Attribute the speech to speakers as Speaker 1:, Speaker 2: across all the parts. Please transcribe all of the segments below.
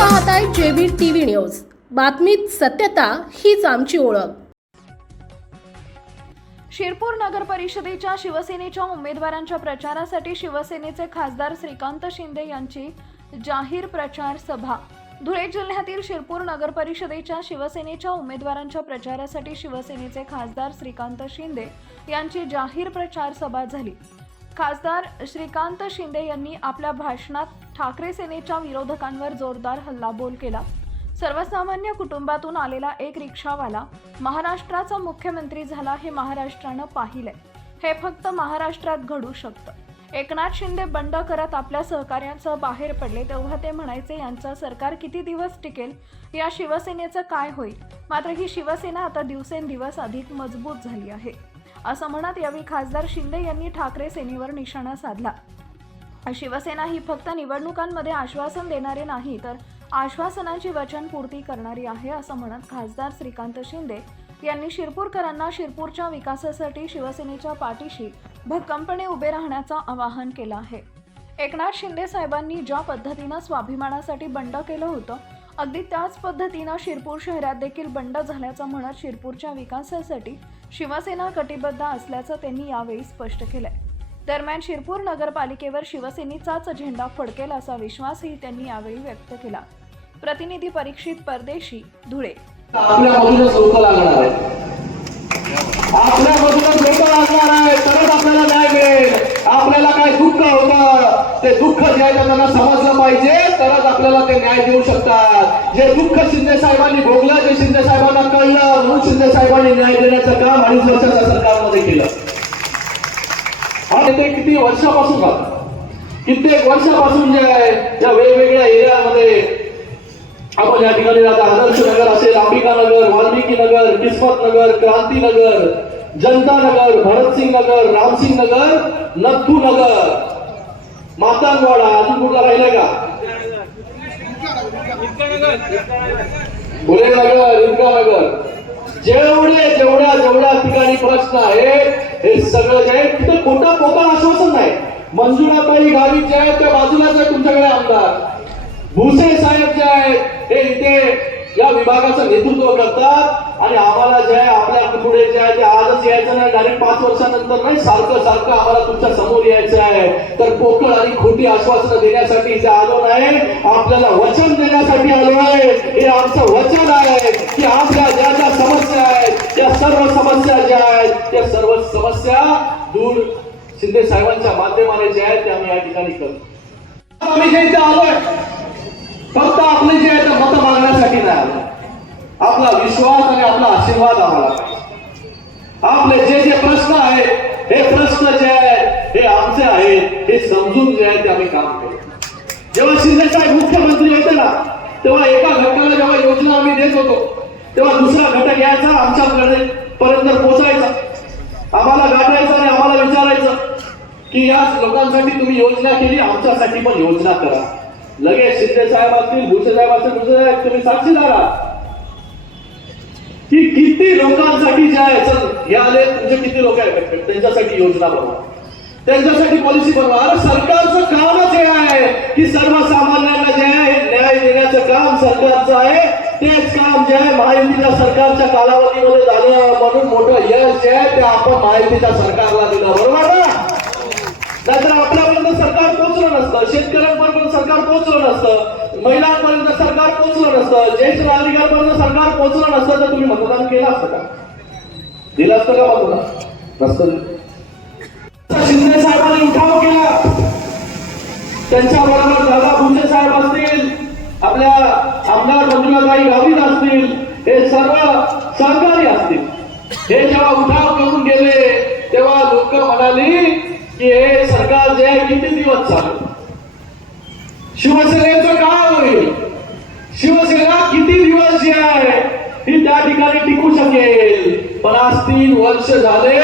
Speaker 1: पाहताय जेबीर TV news. बातमीत सत्यता हीच आमची ओळख.
Speaker 2: शिरपूर नगर परिषदेच्या शिवसेनेच्या उमेदवारांच्या प्रचारासाठी शिवसेनेचे खासदार श्रीकांत शिंदे यांची जाहीर प्रचार सभा. धुळे जिल्ह्यातील शिरपूर नगर परिषदेच्या शिवसेनेच्या उमेदवारांच्या प्रचारासाठी शिवसेनेचे खासदार श्रीकांत शिंदे यांची जाहीर प्रचार सभा झाली. खासदार श्रीकांत शिंदे यांनी आपल्या भाषणात ठाकरे सेनेच्या विरोधकांवर जोरदार हल्लाबोल केला. सर्वसामान्य कुटुंबातून आलेला एक रिक्षावाला महाराष्ट्राचा मुख्यमंत्री झाला हे महाराष्ट्रानं पाहिलंय. हे फक्त महाराष्ट्रात घडू शकतं. एकनाथ शिंदे बंड करत आपल्या सहकार्यांसह बाहेर पडले तेव्हा ते म्हणायचे यांचं सरकार किती दिवस टिकेल? या शिवसेनेचं काय होईल? मात्र ही शिवसेना आता दिवसेंदिवस अधिक मजबूत झाली आहे. असं म्हणत यावेळी खासदार शिंदे यांनी ठाकरे सेनेवर निशाणा साधला. शिवसेना ही फक्त निवडणुकांमध्ये आश्वासन देणारे नाही तर आश्वासनाची वचनपूर्ती करणारी आहे असं म्हणत खासदार श्रीकांत शिंदे यांनी शिरपूरकरांना शिरपूरच्या विकासासाठी शिवसेनेच्या पाठीशी भक्कमपणे उभे राहण्याचं आवाहन केलं आहे. एकनाथ शिंदे साहेबांनी ज्या पद्धतीनं स्वाभिमानासाठी बंड केलं होतं अगदी त्याच पद्धतीनं शिरपूर शहरात देखील बंड झाल्याचं म्हणत शिरपूरच्या विकासासाठी शिवसेना कटिबद्ध असल्याचं त्यांनी यावेळी स्पष्ट केलंय. दरम्यान शिरपूर नगरपालिकेवर शिवसेनेचाच झेंडा फडकेल असा विश्वासही त्यांनी यावेळी व्यक्त केला. प्रतिनिधी परीक्षित परदेशी धुळे.
Speaker 3: आपल्या मधूनच लोक लागणार आहे. आपल्या मधूनच लोक लागणार आहे. तरच आपल्याला न्याय मिळेल. आपल्याला काय दुःख होतं? ते दुःख जे आहे त्यांना समजलं पाहिजे. तरच आपल्याला ते न्याय देऊ शकतात. जे दुःख शिंदे साहेबांनी भोगलं जे शिंदे साहेबांना कळलं. म्हणून शिंदे साहेबांनी न्याय देण्याचं काम अडीच वर्षाच्या सरकारमध्ये केलं. आणि ते किती वर्षापासून राहतात कित्येक वर्षापासून जे आहे या वेगवेगळ्या एरियामध्ये आपण या ठिकाणी आता आदर्श नगर असेल अंबिका नगर वाल्मिकी नगर किस्मत नगर क्रांती नगर जनता नगर भरतसिंग नगर रामसिंग नगर नथू नगर. मातांगवाडा अजून कुठला राहिलाय का? नगर नगर जेवढे जेवढ्या जेवढ्या ठिकाणी प्रश्न आहेत हे सगळं जे आहे तिथे कोणता पोता आश्वासन नाही मंजुळाबाई गावी जे आहेत त्या बाजूलाच आहे तुमच्याकडे आमदार. भुसे साहेब जे आहेत हे इथे या विभागाचं नेतृत्व करतात आणि आम्हाला जे आहे आपल्या पुढे जे आहे ते आजच यायचं नाही डायरेक्ट पाच वर्षानंतर नाही सारखं सारखं आम्हाला तुमच्यासमोर यायचं आहे. तर पोकळ आणि खोटी आश्वासनं देण्यासाठी इथे आलो नाही आपल्याला वचन देण्यासाठी आलो आहे. हे आमचं वचन आहे की आपल्या ज्या ज्या समस्या आहेत त्या सर्व समस्या ज्या आहेत त्या सर्व समस्या दूर शिंदे साहेबांच्या माध्यमाने जे आहेत ते आम्ही या ठिकाणी करतो. आम्ही जे इथे आलोय फक्त आपले जे आहे ते मत मागण्यासाठी नाही आलं. आपला विश्वास आणि आपला आशीर्वाद आम्हाला आपले जे जे प्रश्न आहेत हे प्रश्न जे आहेत हे आमचे आहेत हे समजून जे आहे ते आम्ही काम करू. जेव्हा शिंदे साहेब मुख्यमंत्री होते ना तेव्हा एका घटकाला जेव्हा योजना आम्ही देत होतो तेव्हा दुसरा घटक यायचा आमच्याकडे पर्यंत पोहोचायचा आम्हाला गाठायचं आणि आम्हाला विचारायचं की या लोकांसाठी तुम्ही योजना केली आमच्यासाठी पण योजना करा. लगेच शिंदे साहेब असतील भुसे साहेब असतील भुसे साहेब तुम्ही साक्षीदार आहात की किती लोकांसाठी ज्या आहे हे आले तुमचे किती लोक आहेत? त्यांच्यासाठी योजना बनवा. त्यांच्यासाठी पॉलिसी बनवा. अरे सरकारचं कामच हे आहे की सर्वसामान्यांना जे आहे न्याय देण्याचं काम सरकारचं आहे. तेच काम जे आहे महायुतीच्या सरकारच्या कालावधीमध्ये झालं म्हणून मोठं यश जे आहे ते आपण महायुतीच्या सरकारला दिलं. बरोबर ना? नाहीतर आपल्या पोहोचलं नसतं. शेतकऱ्यांपर्यंत सरकार पोहोचलं नसतं. महिलांपर्यंत सरकार पोहोचलं नसतं. ज्येष्ठ नागरिकांपर्यंत सरकार पोहोचलं नसतं तर तुम्ही मतदान केलं असतं का? दिलं असतं का मतदान? नसतं शिंदे साहेबांनी उठाव केला. त्यांच्या बरोबर दादा भुसे साहेब असतील आपल्या आमदार मंजुलाबाई गावित असतील हे सर्व सहकारी असतील. हे जेव्हा उठाव करून गेले तेव्हा लोक म्हणाली की हे सरकार जे आहे किती दिवस चालू? शिवसेनेचं काय होईल. शिवसेना किती दिवस जी आहे ही त्या ठिकाणी टिकू शकेल. पण आज तीन वर्ष झाले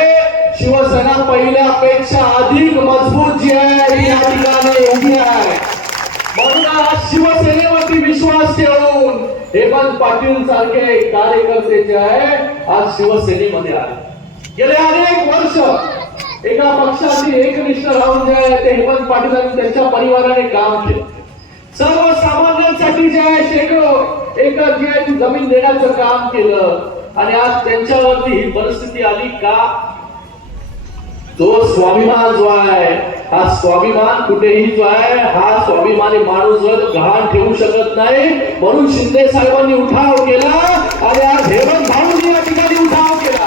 Speaker 3: शिवसेना पहिल्यापेक्षा अधिक मजबूत जी आहे ही या ठिकाणी उभी आहे. म्हणून आज शिवसेनेवरती विश्वास ठेवून हेमंत पाटील सारखे कार्यकर्ते जे आहे आज शिवसेनेमध्ये आहे गेले अनेक वर्ष. एका पक्षाची एकनिष्ठ राहून जे आहे ते हेमंत पाटील आणि त्यांच्या परिवाराने काम केलं. सर्वसामान्यांसाठी जे आहे शेकडो एकर जे आहे जमीन देण्याचं काम केलं. आणि आज त्यांच्यावरती ही परिस्थिती आली का? तो स्वाभिमान जो आहे हा स्वाभिमान कुठेही जो आहे हा स्वाभिमानी माणूस जर आहे गहाण ठेवू शकत नाही म्हणून शिंदे साहेबांनी उठाव केला आणि आज हेमंत भाऊंनी या ठिकाणी उठाव केला